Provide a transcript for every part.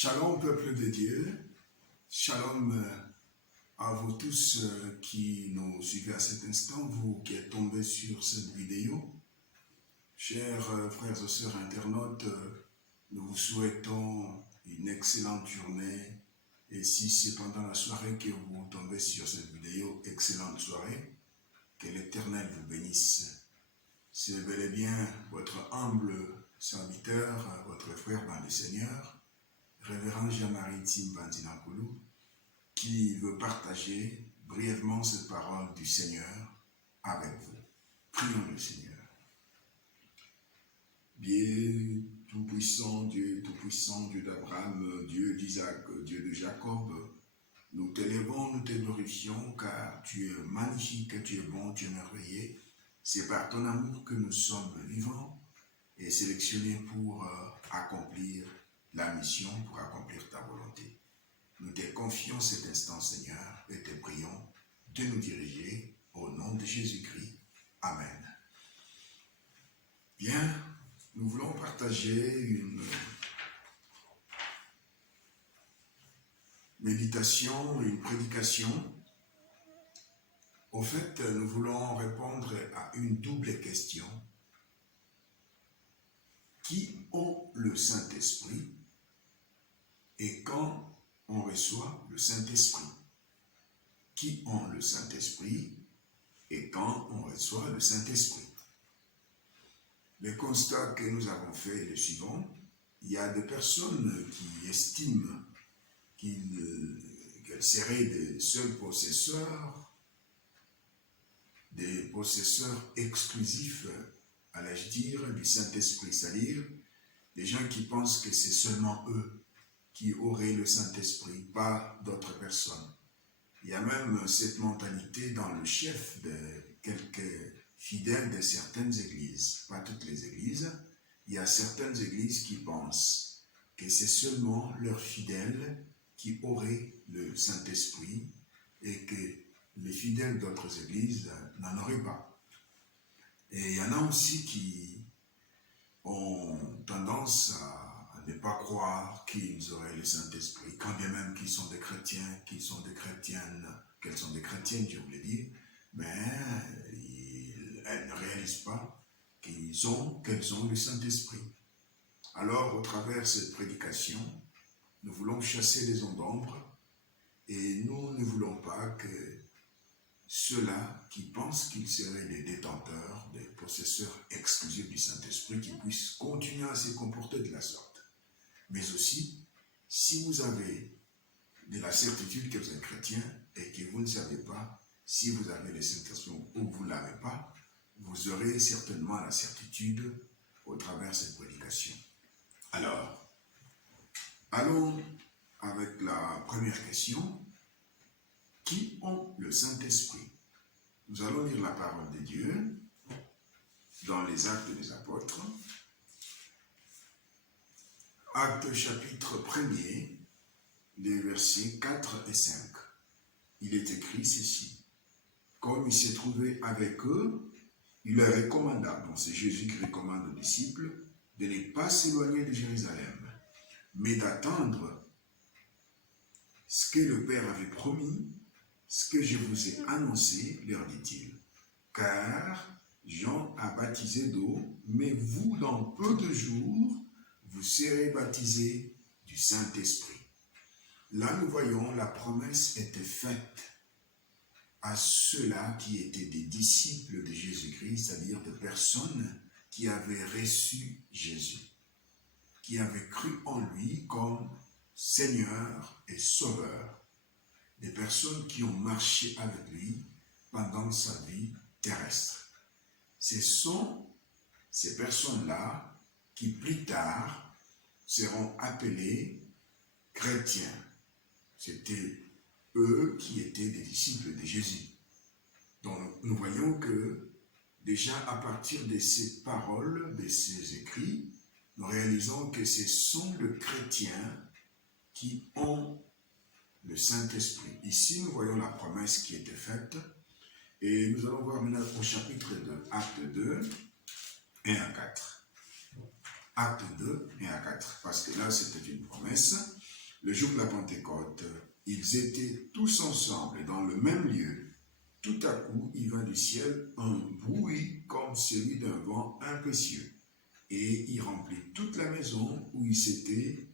Shalom peuple de Dieu, shalom à vous tous qui nous suivez à cet instant, vous qui êtes tombés sur cette vidéo. Chers frères et sœurs internautes, nous vous souhaitons une excellente journée. Et si c'est pendant la soirée que vous tombez sur cette vidéo, excellente soirée, que l'Éternel vous bénisse. C'est bel et bien votre humble serviteur, votre frère dans le Seigneur, Révérend Jean-Marie Timbanzinakoulou, qui veut partager brièvement cette parole du Seigneur avec vous. Prions le Seigneur. Bien tout-puissant, Dieu d'Abraham, Dieu d'Isaac, Dieu de Jacob, nous t'élèvons, nous te glorifions, car tu es magnifique, tu es bon, tu es merveilleux. C'est par ton amour que nous sommes vivants et sélectionnés pour accomplir la mission, pour accomplir ta volonté. Nous te confions cet instant, Seigneur, et te prions de nous diriger au nom de Jésus-Christ. Amen. Bien, nous voulons partager une méditation, une prédication. Au fait, nous voulons répondre à une double question. Qui ont le Saint-Esprit et quand on reçoit le Saint-Esprit? Qui ont le Saint-Esprit et quand on reçoit le Saint-Esprit? Le constat que nous avons fait est le suivant. Il y a des personnes qui estiment qu'elles seraient des seuls possesseurs, des possesseurs exclusifs, allais-je dire, du Saint-Esprit, c'est-à-dire des gens qui pensent que c'est seulement eux qui auraient le Saint-Esprit, pas d'autres personnes. Il y a même cette mentalité dans le chef de quelques fidèles de certaines églises, pas toutes les églises. Il y a certaines églises qui pensent que c'est seulement leurs fidèles qui auraient le Saint-Esprit et que les fidèles d'autres églises n'en auraient pas. Et il y en a aussi qui ont tendance à ne pas croire qu'ils auraient le Saint-Esprit, quand bien même qu'ils sont des chrétiens, qu'ils sont des chrétiennes, qu'elles sont des chrétiennes, je voulais dire, mais elles ne réalisent pas qu'elles ont le Saint-Esprit. Alors, au travers de cette prédication, nous voulons chasser les ondes d'ombre et nous ne voulons pas que ceux-là qui pensent qu'ils seraient les détenteurs, des possesseurs exclusifs du Saint-Esprit, qui puissent continuer à se comporter de la sorte. Mais aussi, si vous avez de la certitude que vous êtes chrétien et que vous ne savez pas si vous avez le Saint-Esprit ou vous ne l'avez pas, vous aurez certainement la certitude au travers de cette prédication. Alors, allons avec la première question. Qui ont le Saint-Esprit? Nous allons lire la parole de Dieu dans les Actes des Apôtres. Actes chapitre 1er, les versets 4 et 5. Il est écrit ceci. Comme il s'est trouvé avec eux, il leur recommanda, donc c'est Jésus qui recommande aux disciples, de ne pas s'éloigner de Jérusalem, mais d'attendre ce que le Père avait promis, ce que je vous ai annoncé, leur dit-il. Car Jean a baptisé d'eau, mais vous, dans peu de jours, vous serez baptisés du Saint-Esprit. Là, nous voyons, la promesse était faite à ceux-là qui étaient des disciples de Jésus-Christ, c'est-à-dire des personnes qui avaient reçu Jésus, qui avaient cru en lui comme Seigneur et Sauveur, des personnes qui ont marché avec lui pendant sa vie terrestre. Ce sont ces personnes-là qui plus tard seront appelés chrétiens. C'était eux qui étaient des disciples de Jésus. Donc nous voyons que déjà à partir de ces paroles, de ces écrits, nous réalisons que ce sont les chrétiens qui ont le Saint-Esprit. Ici, nous voyons la promesse qui était faite. Et nous allons voir maintenant au chapitre de Acte 2, 1 à 4. Acte 2, 1 à 4, parce que là c'était une promesse. Le jour de la Pentecôte, ils étaient tous ensemble dans le même lieu. Tout à coup, il vint du ciel un bruit comme celui d'un vent impétueux, et il remplit toute la maison où ils étaient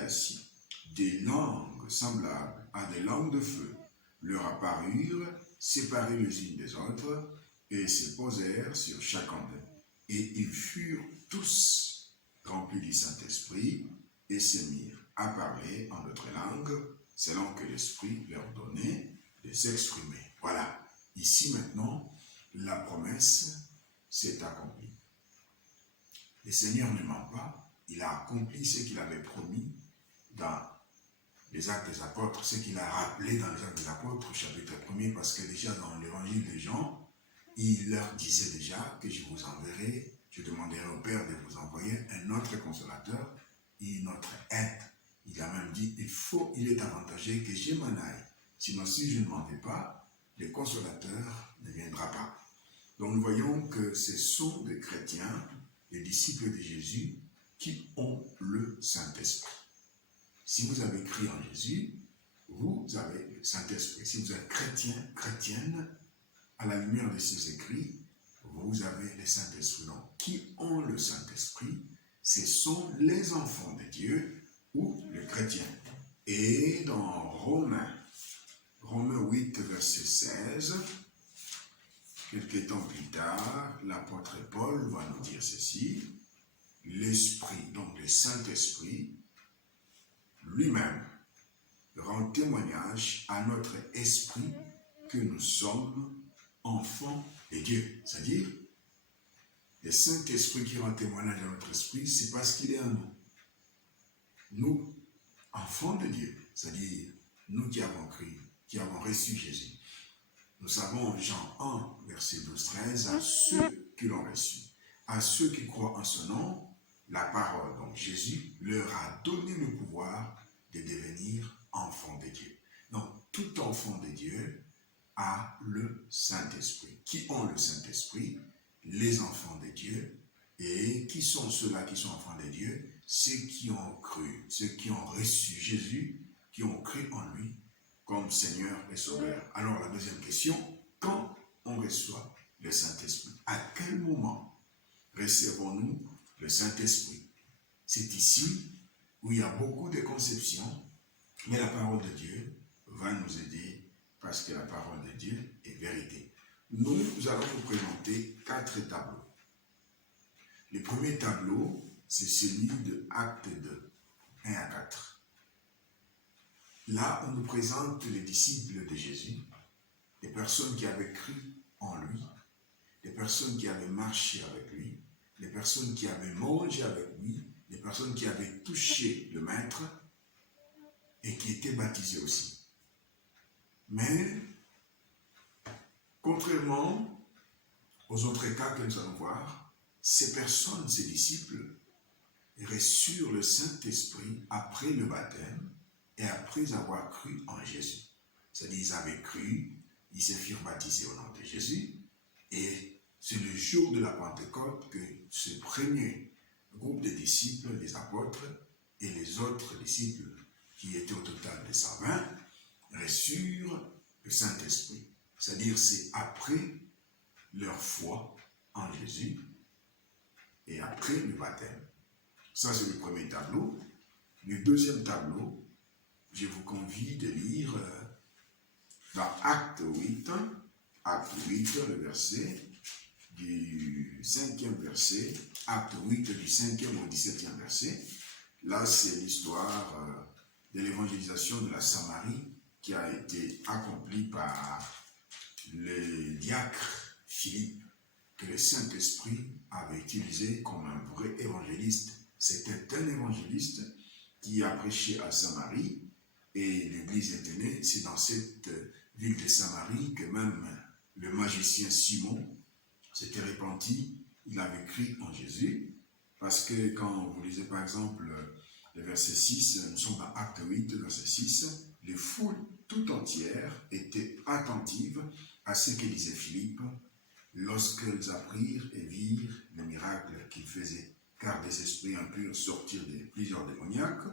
assis. Des langues semblables à des langues de feu leur apparurent, séparées les unes des autres, et se posèrent sur chacun d'eux. Et ils furent tous remplis du Saint-Esprit, et se mirent à parler en d'autres langues, selon que l'Esprit leur donnait de s'exprimer. Voilà, ici maintenant, la promesse s'est accomplie. Le Seigneur ne ment pas, il a accompli ce qu'il avait promis dans les Actes des Apôtres, ce qu'il a rappelé dans les Actes des Apôtres, chapitre 1er, parce que déjà dans l'évangile de Jean, il leur disait déjà que je vous enverrai, je demanderai au Père de vous envoyer un autre consolateur, une autre aide. Il a même dit, il est avantageux que je m'en aille. Sinon, si je ne m'en vais pas, le consolateur ne viendra pas. Donc nous voyons que ce sont des chrétiens, des disciples de Jésus, qui ont le Saint-Esprit. Si vous avez cru en Jésus, vous avez le Saint-Esprit. Si vous êtes chrétien, chrétienne, à la lumière de ces écrits, vous avez le Saint-Esprit. Donc, qui ont le Saint-Esprit, ce sont les enfants de Dieu ou les chrétiens. Et dans Romains 8, verset 16, quelques temps plus tard, l'apôtre Paul va nous dire ceci, l'Esprit, donc le Saint-Esprit, lui-même, rend témoignage à notre esprit que nous sommes enfants de Dieu. C'est-à-dire, le Saint-Esprit qui rend témoignage à notre esprit, c'est parce qu'il est en nous. Nous, enfants de Dieu, c'est-à-dire, nous qui avons cru, qui avons reçu Jésus. Nous savons, Jean 1, verset 12-13, à ceux qui l'ont reçu, à ceux qui croient en son nom, la parole, donc Jésus, leur a donné le pouvoir de devenir enfants de Dieu. Donc, tout enfant de Dieu a le Saint-Esprit. Qui ont le Saint-Esprit? Les enfants de Dieu. Et qui sont ceux-là qui sont enfants de Dieu? Ceux qui ont cru, ceux qui ont reçu Jésus, qui ont cru en lui comme Seigneur et Sauveur. Alors, la deuxième question, quand on reçoit le Saint-Esprit? À quel moment recevons-nous le Saint-Esprit? C'est ici où il y a beaucoup de conceptions, mais la parole de Dieu va nous aider parce que la parole de Dieu est vérité. Nous allons vous présenter 4 tableaux. Le premier tableau, c'est celui de Acte 2, 1 à 4. Là, on nous présente les disciples de Jésus, des personnes qui avaient cru en lui, des personnes qui avaient marché avec lui, des personnes qui avaient mangé avec lui, des personnes qui avaient touché le Maître et qui étaient baptisées aussi. Mais, contrairement aux autres cas que nous allons voir, ces personnes, ces disciples, reçurent le Saint-Esprit après le baptême et après avoir cru en Jésus. C'est-à-dire, ils avaient cru, ils se firent baptiser au nom de Jésus, et c'est le jour de la Pentecôte que ce premier groupe de disciples, les apôtres, et les autres disciples, qui étaient au total de 120, reçurent le Saint-Esprit. C'est-à-dire, c'est après leur foi en Jésus et après le baptême. Ça, c'est le premier tableau. Le deuxième tableau, je vous convie de lire dans Acte 8, le verset du 5e verset, Acte 8 du 5e au 17e verset. Là, c'est l'histoire de l'évangélisation de la Samarie qui a été accomplie par le diacre Philippe, que le Saint-Esprit avait utilisé comme un vrai évangéliste. C'était un évangéliste qui a prêché à Samarie et l'église était née. C'est dans cette ville de Samarie que même le magicien Simon s'était repenti. Il avait cru en Jésus parce que quand vous lisez par exemple le verset 6, nous sommes dans Acte 8, verset 6, les foules tout entières étaient attentives à ce que disait Philippe lorsqu'elles apprirent et virent le miracle qu'il faisait. car des esprits impurs sortirent de plusieurs démoniaques,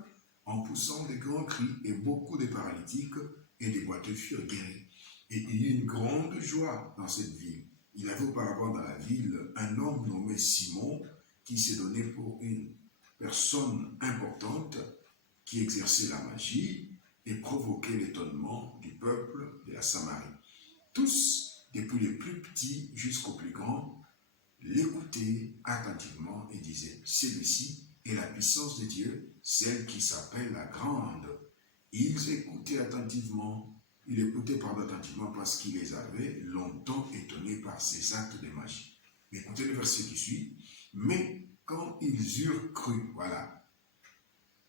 en poussant de grands cris, et beaucoup de paralytiques et des boiteux furent guéris. Et il y eut une grande joie dans cette ville. Il y avait auparavant dans la ville un homme nommé Simon, qui s'est donné pour une personne importante, qui exerçait la magie et provoquait l'étonnement du peuple de la Samarie. Tous, depuis les plus petits jusqu'aux plus grands, l'écoutaient attentivement et disaient, celui-ci est la puissance de Dieu, celle qui s'appelle la grande. Ils écoutaient attentivement parce qu'il les avait longtemps étonnés par ses actes de magie. Écoutez le verset qui suit. Mais quand ils eurent cru, voilà,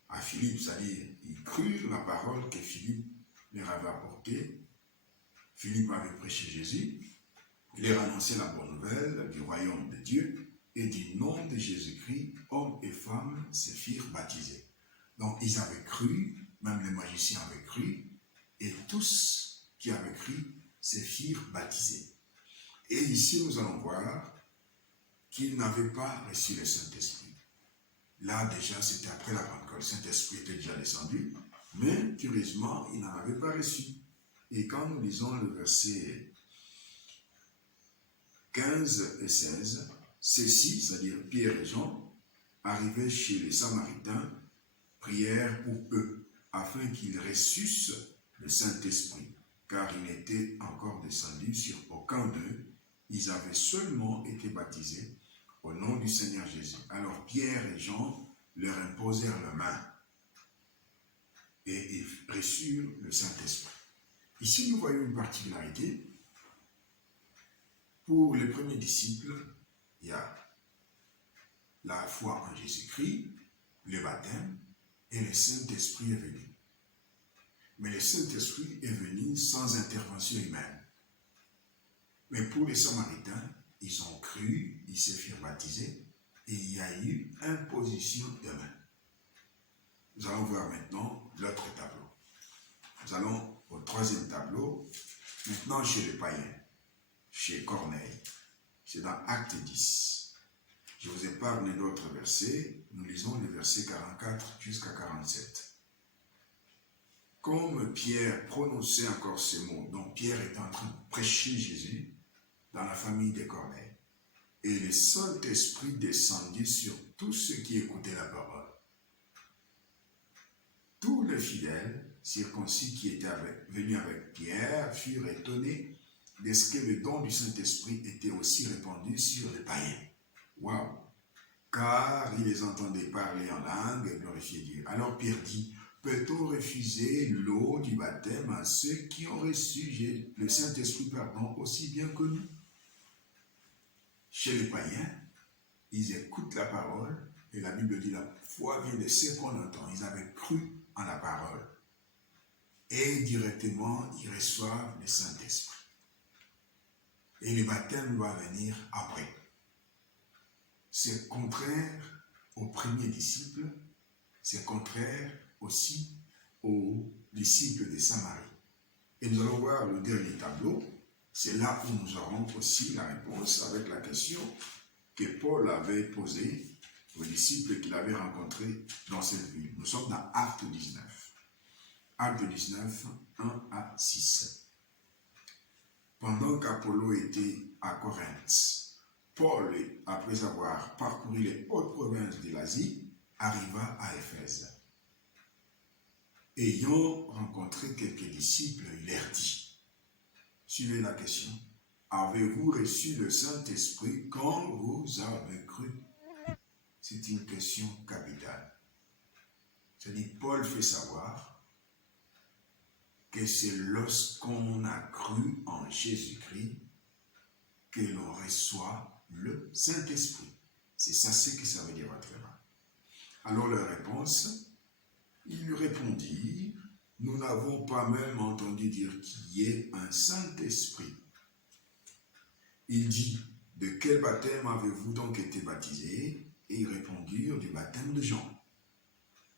à Philippe, c'est-à-dire, ils crurent la parole que Philippe leur avait apportée. Philippe avait prêché Jésus, il leur annonçait la bonne nouvelle du royaume de Dieu et du nom de Jésus-Christ, hommes et femmes se firent baptiser. Donc ils avaient cru, même les magiciens avaient cru, et tous qui avaient cru se firent baptiser. Et ici nous allons voir qu'ils n'avaient pas reçu le Saint-Esprit. Là déjà c'était après la Pentecôte, le Saint-Esprit était déjà descendu, mais curieusement ils n'en avaient pas reçu. Et quand nous lisons le verset 15 et 16, ceux-ci, c'est-à-dire Pierre et Jean, arrivaient chez les Samaritains, prièrent pour eux, afin qu'ils reçussent le Saint-Esprit, car il n'était encore descendu sur aucun d'eux, ils avaient seulement été baptisés au nom du Seigneur Jésus. Alors Pierre et Jean leur imposèrent la main et ils reçurent le Saint-Esprit. Ici, nous voyons une particularité. Pour les premiers disciples, il y a la foi en Jésus-Christ, le baptême, et le Saint-Esprit est venu. Mais le Saint-Esprit est venu sans intervention humaine. Mais pour les Samaritains, ils ont cru, ils se firent baptiser, et il y a eu imposition de main. Nous allons voir maintenant l'autre tableau. Nous allons au troisième tableau, maintenant chez les païens, chez Corneille. C'est dans Acte 10. Je vous épargne d'autres versets. Nous lisons les versets 44 jusqu'à 47. Comme Pierre prononçait encore ces mots, donc Pierre est en train de prêcher Jésus dans la famille de Corneille, et le Saint-Esprit descendit sur tous ceux qui écoutaient la parole. Tous les fidèles circoncis qui étaient venus avec Pierre furent étonnés de ce que le don du Saint-Esprit était aussi répandu sur les païens. Waouh! Car ils les entendaient parler en langue et glorifier Dieu. Alors Pierre dit, peut-on refuser l'eau du baptême à ceux qui ont reçu le Saint-Esprit, aussi bien que nous? Chez les païens, ils écoutent la parole, et la Bible dit la foi vient de ce qu'on entend. Ils avaient cru en la parole. Et directement, ils reçoivent le Saint-Esprit. Et le baptême doit venir après. C'est contraire aux premiers disciples, c'est contraire aussi aux disciples de Samarie. Et nous allons voir le dernier tableau, c'est là où nous aurons aussi la réponse avec la question que Paul avait posée aux disciples qu'il avait rencontrés dans cette ville. Nous sommes dans Acte 19. Acte 19, 1 à 6. Pendant qu'Apollo était à Corinthe, Paul, après avoir parcouru les hautes provinces de l'Asie, arriva à Éphèse. Ayant rencontré quelques disciples, il leur dit, suivez la question, avez-vous reçu le Saint-Esprit quand vous avez cru? C'est une question capitale. C'est-à-dire, Paul fait savoir que c'est lorsqu'on a cru en Jésus-Christ que l'on reçoit le Saint-Esprit. C'est ça ce que ça veut dire autrement. Alors leur réponse, ils lui répondirent, nous n'avons pas même entendu dire qu'il y ait un Saint-Esprit. Il dit, de quel baptême avez-vous donc été baptisés? Et ils répondirent, du baptême de Jean.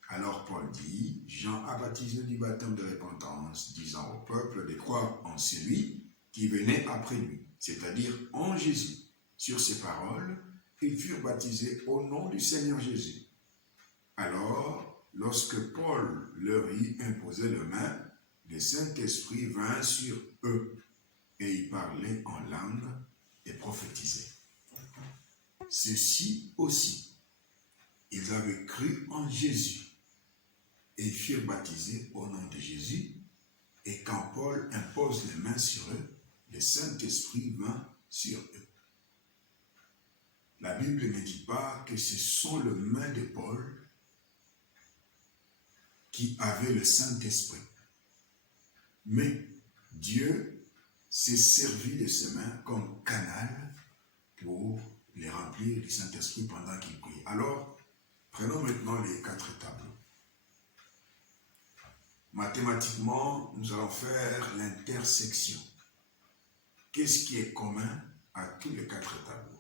Alors Paul dit, Jean a baptisé du baptême de repentance, disant au peuple de croire en celui qui venait après lui, c'est-à-dire en Jésus. Sur ces paroles, ils furent baptisés au nom du Seigneur Jésus. Alors, lorsque Paul leur y imposait les mains, le Saint-Esprit vint sur eux, et ils parlaient en langue et prophétisaient. Ceux-ci aussi, ils avaient cru en Jésus et furent baptisés au nom de Jésus. Et quand Paul impose les mains sur eux, le Saint-Esprit vint sur eux. La Bible ne dit pas que ce sont les mains de Paul qui avaient le Saint-Esprit. Mais Dieu s'est servi de ses mains comme canal pour les remplir du Saint-Esprit pendant qu'ils prient. Alors, prenons maintenant les 4 tableaux. Mathématiquement, nous allons faire l'intersection. Qu'est-ce qui est commun à tous les 4 tableaux?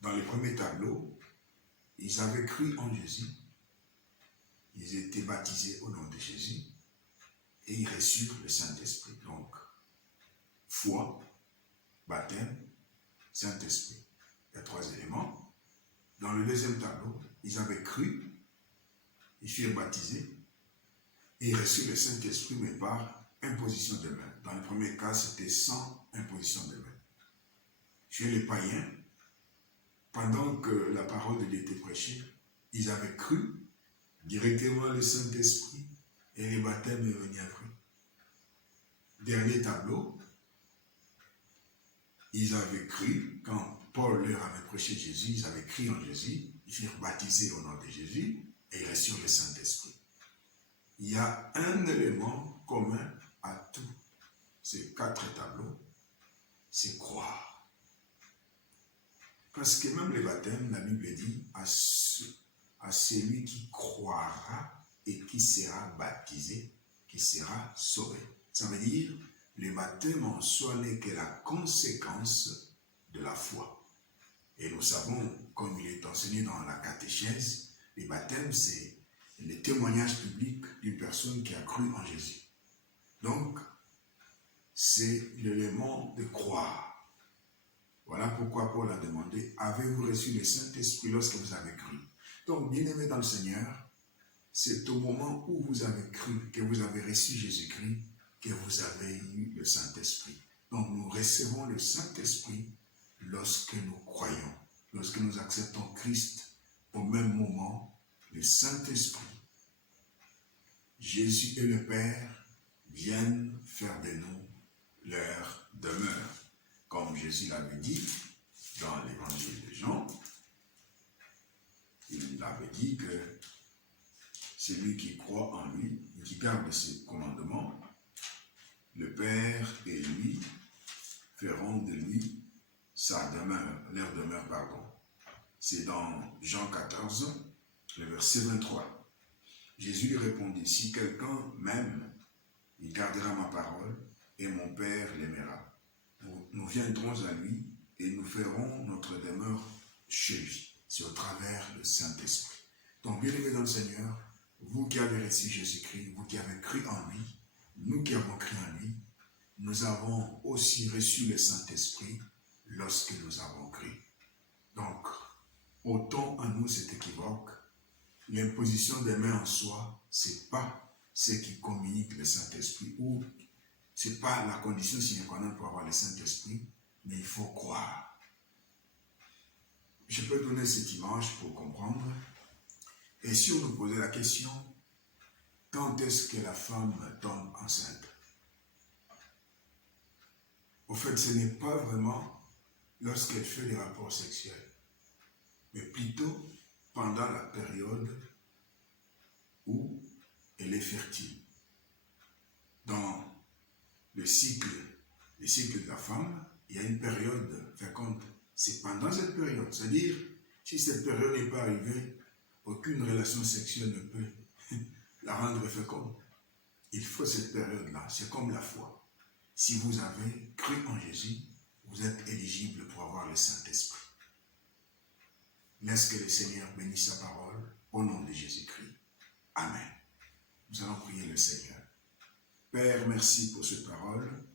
Dans le premier tableau, ils avaient cru en Jésus, ils étaient baptisés au nom de Jésus et ils reçurent le Saint-Esprit. Donc, foi, baptême, Saint-Esprit. Il y a 3 éléments. Dans le deuxième tableau, ils avaient cru, ils furent baptisés et ils reçurent le Saint-Esprit, mais par imposition de main. Dans le premier cas, c'était sans imposition de main. Chez les païens, pendant que la parole de Dieu était prêchée, ils avaient cru directement le Saint-Esprit et le baptême est venu après. Dernier tableau, ils avaient cru, quand Paul leur avait prêché Jésus, ils avaient cru en Jésus, ils furent baptisés au nom de Jésus et ils reçurent le Saint-Esprit. Il y a un élément commun à tous ces 4 tableaux, c'est croire. Parce que même le baptême, la Bible dit, à celui qui croira et qui sera baptisé, qui sera sauvé. Ça veut dire, le baptême en soi n'est que la conséquence de la foi. Et nous savons, comme il est enseigné dans la catéchèse, le baptême, c'est le témoignage public d'une personne qui a cru en Jésus. Donc, c'est l'élément de croire. Voilà pourquoi Paul a demandé, avez-vous reçu le Saint-Esprit lorsque vous avez cru? Donc, bien-aimés dans le Seigneur, c'est au moment où vous avez cru, que vous avez reçu Jésus-Christ, que vous avez eu le Saint-Esprit. Donc, nous recevons le Saint-Esprit lorsque nous croyons, lorsque nous acceptons Christ. Au même moment, le Saint-Esprit, Jésus et le Père viennent faire de nous leur demeure. Comme Jésus l'avait dit dans l'évangile de Jean, il avait dit que celui qui croit en lui et qui garde ses commandements, le Père et lui feront de lui sa demeure, leur demeure, pardon. C'est dans Jean 14, le verset 23. Jésus lui répondit, si quelqu'un m'aime, il gardera ma parole et mon Père l'aimera. Nous viendrons à lui et nous ferons notre demeure chez lui. C'est au travers le Saint-Esprit. Donc, bien-aimés dans le Seigneur, vous qui avez reçu Jésus-Christ, vous qui avez cru en lui, nous qui avons cru en lui, nous avons aussi reçu le Saint-Esprit lorsque nous avons cru. Donc, autant en nous c'est équivoque, l'imposition des mains en soi, ce n'est pas ce qui communique le Saint-Esprit, ou ce n'est pas la condition sine qua non pour avoir le Saint-Esprit, mais il faut croire. Je peux donner cette image pour comprendre. Et si on nous posait la question, quand est-ce que la femme tombe enceinte? Au fait, ce n'est pas vraiment lorsqu'elle fait des rapports sexuels, mais plutôt pendant la période où elle est fertile. Dans le cycle de la femme, il y a une période féconde. C'est pendant cette période. C'est-à-dire, si cette période n'est pas arrivée, aucune relation sexuelle ne peut la rendre féconde. Il faut cette période-là. C'est comme la foi. Si vous avez cru en Jésus, vous êtes éligible pour avoir le Saint-Esprit. Laisse que le Seigneur bénisse sa parole au nom de Jésus-Christ. Amen. Nous allons prier le Seigneur. Père, merci pour cette parole.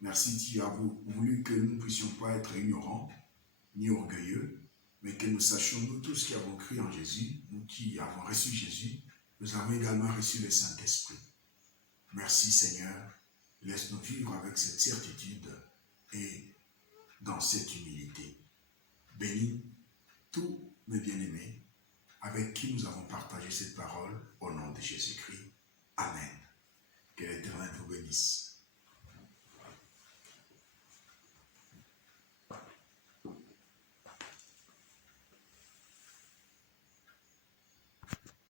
Merci, tu as voulu que nous ne puissions pas être ignorants, ni orgueilleux, mais que nous sachions, nous tous qui avons cru en Jésus, nous qui avons reçu Jésus, nous avons également reçu le Saint-Esprit. Merci Seigneur, laisse-nous vivre avec cette certitude et dans cette humilité. Bénis tous mes bien-aimés avec qui nous avons partagé cette parole au nom de Jésus-Christ. Amen. Que l'Éternel vous bénisse.